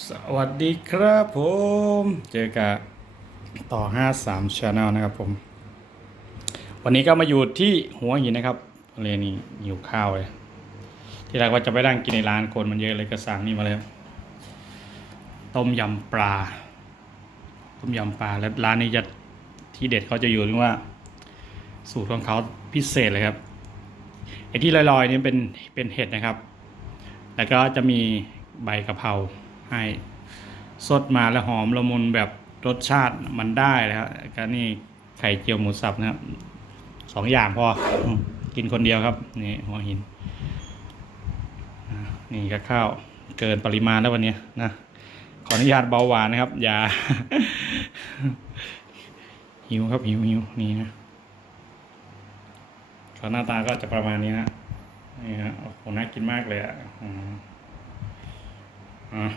สวัสดีครับผม เจอกับต่อ 53 Channel นะครับผม วันนี้ก็มาอยู่ที่หัวหินนะครับเรนี่หิวข้าวเลย ที่แรกว่าจะไปนั่งกินในร้านคนมันเยอะเลยก็สั่งนี่มาเลยต้มยำปลา ต้มยำปลา แล้วร้านนี้จะที่เด็ดเขาจะอยู่ที่ว่า สูตรของเขาพิเศษเลยครับไอ้ที่ลอยๆนี่เป็นเป็นเห็ดนะครับ แล้วก็จะมีใบกะเพรา ให้สดมาแล้วหอมละมุนแบบรสชาติมันได้เลยครับก็นี่ไข่เจียวหมูสับนะครับสองอย่างพอกินคนเดียวครับ นี่หัวหิน นี่ก็ข้าวเกินปริมาณแล้ววันนี้นะขออนุญาตเบาหวานนะครับ อย่า หิวครับหิวหิวนี่นะก็หน้าตาก็จะประมาณนี้นะนี่ฮะโอ้โหน่ากินมากเลยอะอืม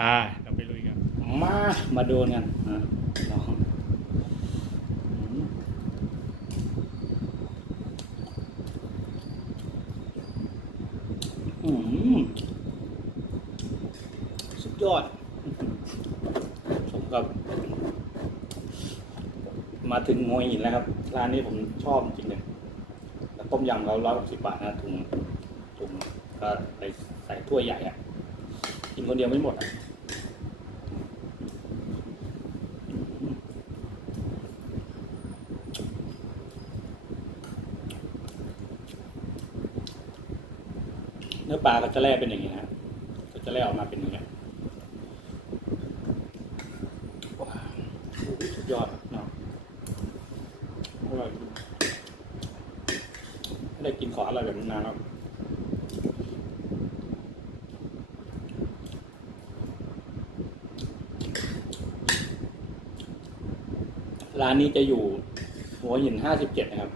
อะอ่าเราไปลุยกัน มา มาโดนกันอะลองอืมอืมสุดยอด สมกับ มาถึงงวยหินแล้วครับ ร้านนี้ผมชอบจริงเลยแล้วต้มยำเราร้อยหกสิบบาทนะถุงถุงก็ไปใส่ถ้วยใหญ่อะกินคนเดียวไม่หมดอะ เนื้อปลาก็จะแล่เป็นอย่างนี้นะก็จะแล่ออกมาเป็นอย่างนี้ว้าวโอ้โหสุดยอดเนาะอร่อยไม่ได้กินของอร่อยแบบนี้นานแล้วร้านนี้จะอยู่หัวหินห้าสิบเจ็ดนะครับ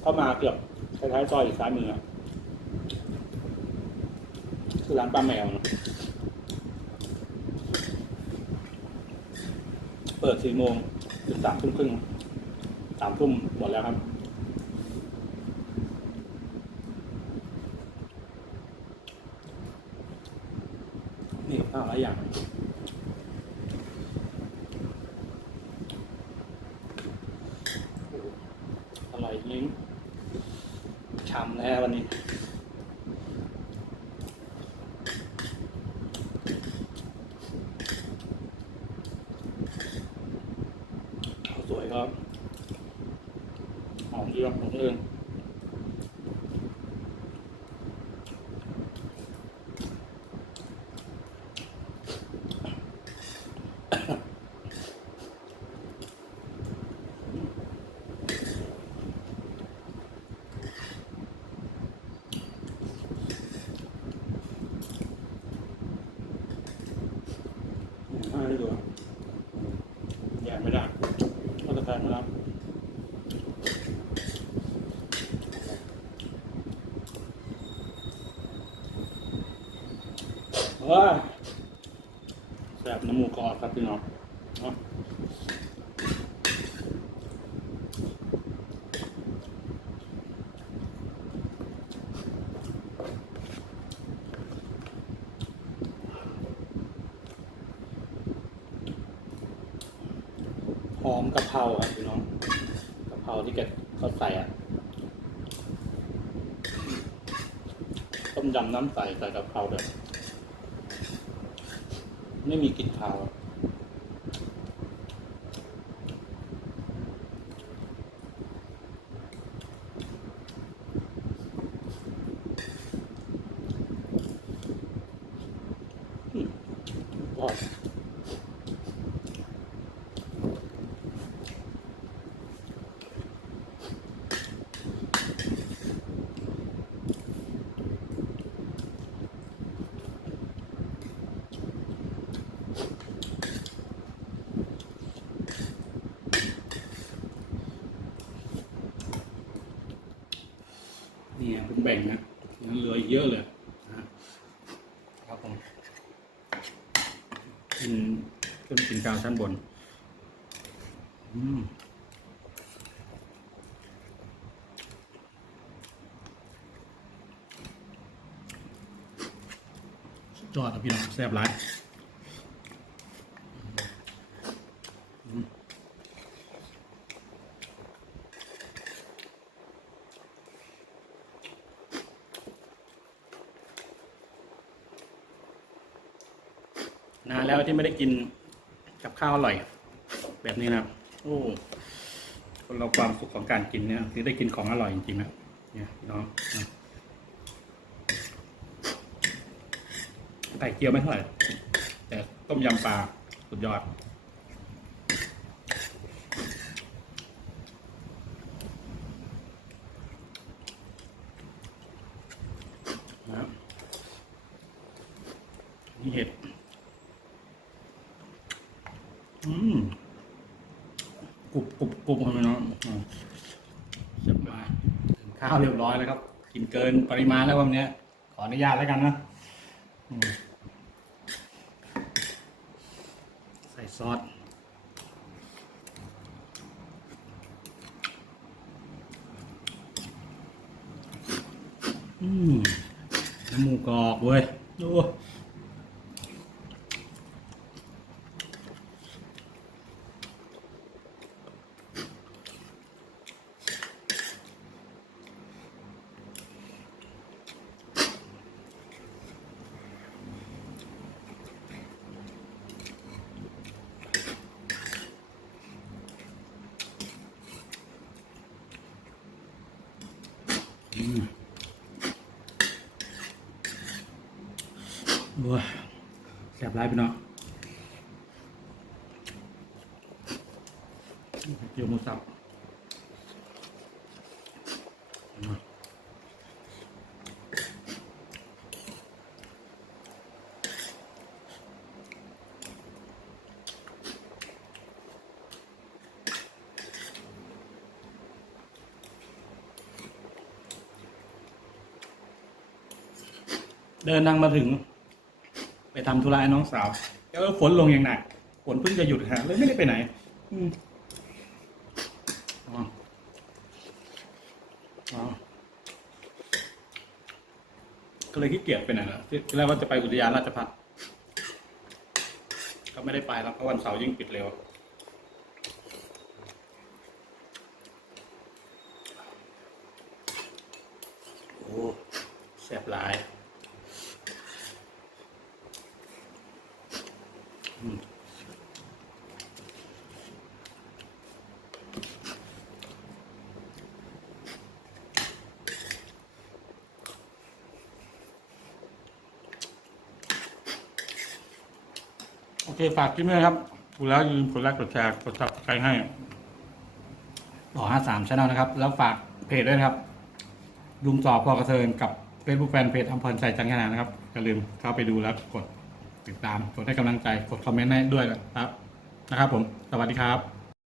เข้ามาเกือบคล้ายๆซอยอีกซ้ายมือ คือร้านป้าแมวนะเปิดสี่โมงถึงสามทุ่มครึ่งสามทุ่มหมดแล้วครับ นี่ข้าวหลายอย่างโอ้โหอร่อยยิ่งชำแน่วันนี้ สวยครับหอมเยี่ยมของเรื่อง ห้าได้ดูแย่ไม่ได้ ก็จะแทนครับว้าแสบน้ำมูกออดครับพี่น้องเนาะหอม กะเพราครับพี่น้องกะเพราที่แกเขาใส่อะต้มยำน้ำใสใส่กะเพราแบบไม่มีกลิ่นคาว นี่ผมแบ่งนะยังเหลืออีกเยอะเลยนะครับผมกินขึ้นกินกลางชั้นบน อืมยอดครับพี่น้องแซ่บหลาย นานแล้วที่ไม่ได้กินกับข้าวอร่อย แบบนี้นะครับ โอ้คนเราความสุขของการกินเนี่ยคือได้กินของอร่อยจริงๆนะเนี่ยน้องไก่เกี๊ยวไม่เท่าไหร่แต่ต้มยำปลาสุดยอดนะนี่เห็ด อืมกรุบกรุบกรุบครับพี่น้องเรียบร้อยข้าวเรียบร้อยแล้วครับ กินเกินปริมาณแล้ววันนี้ขออนุญาตแล้วกันนะใส่ซอสอืมน้ำหมูกรอบเว้ยดู ว้าแสบร้ายไปเนาะเกี่ยวหมูสับเดินทางมาถึง ทำธุระให้น้องสาว แล้วฝนลงอย่างหนักฝนเพิ่งจะหยุดฮะเลยไม่ได้ไปไหน อืมอ๋ออ๋อก็เลยขี้เกียจไปไหนนะที่ที่แรกว่าจะไปอุทยานราชพัฒน์ก็ไม่ได้ไปแล้วเพราะวันเสาร์ยิ่งปิดเร็วโอ้แซ่บหลาย เคฝากคลิปนี้ครับดูแล้วอย่าลืมกดไลค์กดแชร์กดซับสไครต์ให้ต่อห้าสามช anel นะครับ แล้วฝากเพจด้วยนะครับลุงสอบพอกระเทินกับเฟซบุ๊กแฟนเพจอัมพรใสจังขนานะครับอย่าลืมเข้าไปดูแล้วกดติดตามกดให้กำลังใจกดคอมเมนต์ให้ด้วยนะครับนะครับผม สวัสดีครับ